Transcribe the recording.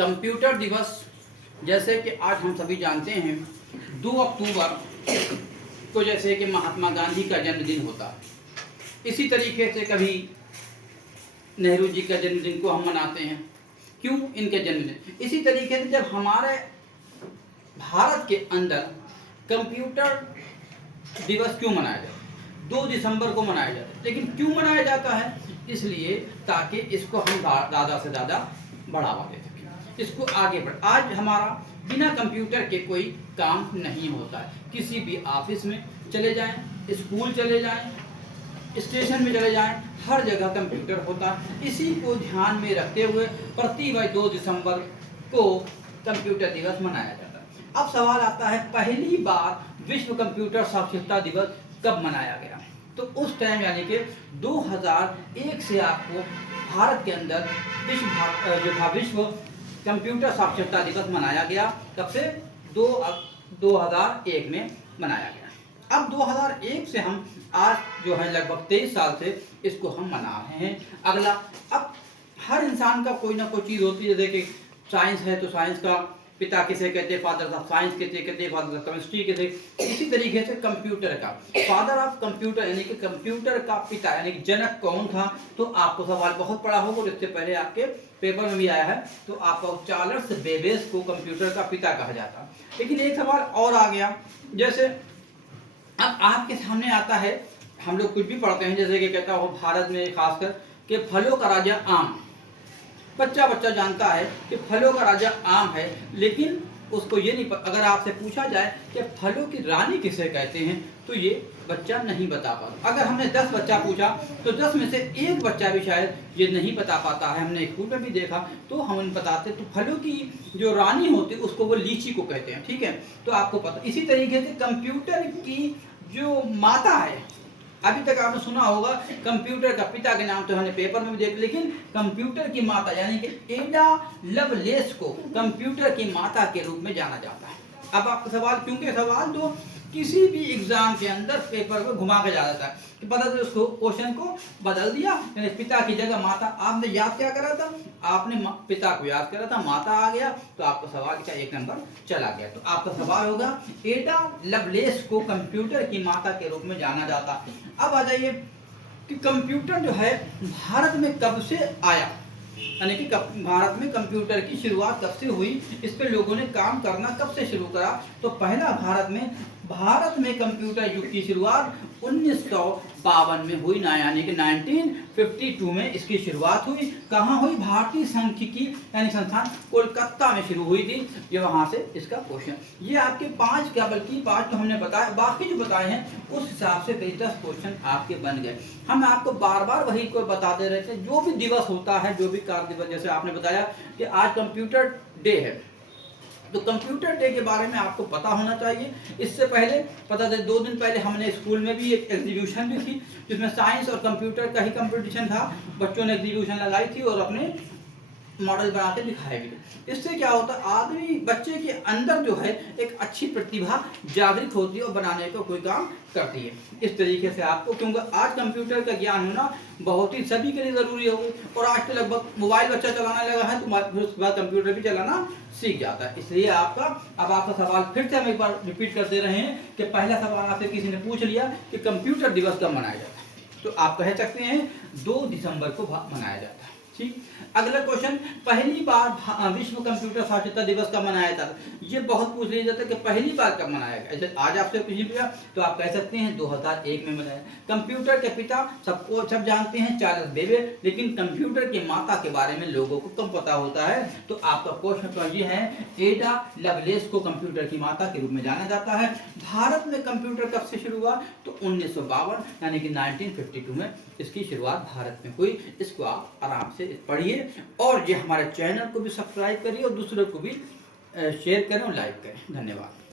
Computer दिवस जैसे कि आज हम सभी जानते हैं 2 अक्टूबर को जैसे कि महात्मा गांधी का जन्मदिन होता है। इसी तरीके से कभी नेहरू जी का जन्मदिन को हम मनाते हैं। क्यों इनके जन्मदिन? इसी तरीके से जब हमारे भारत के अंदर कंप्यूटर दिवस क्यों मनाया जाता है? 2 दिसंबर को मनाया जाता है। लेकिन क्यों मनाया जाता है? इसलिए ताकि इसको हम ज़्यादा से ज़्यादा बढ़ावा दे सकें, इसको आगे बढ़। आज हमारा बिना कंप्यूटर के कोई काम नहीं होता है। किसी भी ऑफिस में चले जाएं, स्कूल चले जाएं, स्टेशन में चले जाएं, हर जगह कंप्यूटर होता है। इसी को ध्यान में रखते हुए प्रति वर्ष 2 दिसंबर को कंप्यूटर दिवस मनाया जाता है। अब सवाल आता है, पहली बार विश्व कंप्यूटर साक्षरता दिवस कब मनाया गया? तो उस टाइम यानी कि 2001 से आपको भारत के अंदर विश्व कंप्यूटर साक्षरता दिवस मनाया गया। कब से? 2001 में मनाया गया। अब 2001 से हम आज जो है लगभग 23 साल से इसको हम मना रहे हैं। अगला, अब हर इंसान का कोई ना कोई चीज़ होती है। जैसे कि साइंस है तो साइंस का पिता किसे कहते हैं? फादर ऑफ साइंस कहते हैं, फादर ऑफ केमिस्ट्री कहते हैं। इसी तरीके से कंप्यूटर का फादर ऑफ कंप्यूटर यानी कि कंप्यूटर का पिता यानी कि जनक कौन था? तो आपको सवाल बहुत पड़ा होगा, इससे पहले आपके पेपर में भी आया है। तो आपको चार्ल्स बेबेज को कंप्यूटर का पिता कहा जाता। लेकिन एक सवाल और आ गया, जैसे अब आपके सामने आता है, हम लोग कुछ भी पढ़ते हैं, जैसे कि कहता हो भारत में खासकर कि फलों का राजा आम। बच्चा जानता है कि फलों का राजा आम है, लेकिन उसको ये नहीं अगर आपसे पूछा जाए कि फलों की रानी किसे कहते हैं तो ये बच्चा नहीं बता पाता। अगर हमने 10 बच्चा पूछा तो 10 में से एक बच्चा भी शायद ये नहीं बता पाता है। हमने स्कूल में भी देखा तो हम बताते तो फलों की जो रानी होती है उसको वो लीची को कहते हैं। ठीक है, तो आपको पता। इसी तरीके से कंप्यूटर की जो माता है, अभी तक आपने सुना होगा कंप्यूटर का पिता के नाम तो हमने पेपर में भी देखा, लेकिन कंप्यूटर की माता यानी कि एडा लवलेस को कंप्यूटर की माता के रूप में जाना जाता है। अब आपका सवाल, क्योंकि सवाल तो किसी भी एग्जाम के अंदर पेपर को घुमा के जा जाता है कि पता चले उसको क्वेश्चन को बदल दिया, यानी पिता की जगह माता। आपने याद क्या करा था? आपने पिता को याद करा था, माता आ गया तो आपका सवाल क्या 1 नंबर चला गया। तो आपका सवाल होगा एडा लवलेस को कंप्यूटर की माता के रूप में जाना जाता। अब आ जाइए कि कंप्यूटर जो है भारत में कब से आया, यानी कि भारत में कंप्यूटर की शुरुआत कब से हुई, इस पर लोगों ने काम करना कब से शुरू करा? तो पहला भारत में कंप्यूटर युग की शुरुआत 1952 में हुई ना, यानी कि 1952 में इसकी शुरुआत हुई। कहाँ हुई? भारतीय सांख्यिकी यानी संस्थान कोलकाता में शुरू हुई थी। ये वहाँ से इसका क्वेश्चन। ये आपके 5 क्या, बल्कि 5 तो हमने बताया, बाकी जो बताए हैं उस हिसाब से 10 क्वेश्चन आपके बन गए। हम आपको बार बार वही को बताते रहते हैं। जो भी दिवस होता है, जो भी कार्य दिवस, जैसे आपने बताया कि आज कंप्यूटर डे है, तो कंप्यूटर डे के बारे में आपको पता होना चाहिए। इससे पहले पता था, 2 दिन पहले हमने स्कूल में भी एक एग्जीबिशन भी थी जिसमें साइंस और कंप्यूटर का ही कंपटीशन था। बच्चों ने एग्जीबिशन लगाई थी और अपने मॉडल बना के दिखाए भी। इससे क्या होता है, आदमी बच्चे के अंदर जो है एक अच्छी प्रतिभा जागृत होती है और बनाने का कोई काम करती है। इस तरीके से आपको, क्योंकि आज कंप्यूटर का ज्ञान होना बहुत ही सभी के लिए ज़रूरी हो गई। और आज तो लगभग मोबाइल बच्चा चलाने लगा है तो फिर उसके बाद कंप्यूटर भी चलाना सीख जाता है। इसलिए अब आपका सवाल फिर से हम एक बार रिपीट कर दे रहे हैं कि पहला सवाल आपसे किसी ने पूछ लिया कि कंप्यूटर दिवस कब मनाया जाता है, तो आप कह सकते हैं 2 दिसंबर को मनाया जाता है। ठीक, अगला क्वेश्चन, पहली बार विश्व कंप्यूटर साक्षरता दिवस कब मनाया था? ये बहुत पूछ लिया जाता है कि पहली बार कब मनाया गया। जैसे आज आपसे पूछी गया तो आप कह सकते हैं 2001 में मनाया। कंप्यूटर के पिता सब जानते हैं चार्ल्स बेबेज, लेकिन कंप्यूटर की माता के बारे में लोगों को कम पता होता है। तो आपका क्वेश्चन तो ये है, एडा लवलेस को कंप्यूटर की माता के रूप में जाना जाता है। भारत में कंप्यूटर कब से शुरू हुआ? तो 1952 यानी कि 1952 में इसकी शुरुआत भारत में हुई। इसको आप आराम से पढ़िए और ये हमारे चैनल को भी सब्सक्राइब करिए और दूसरों को भी शेयर करें और लाइक करें। धन्यवाद।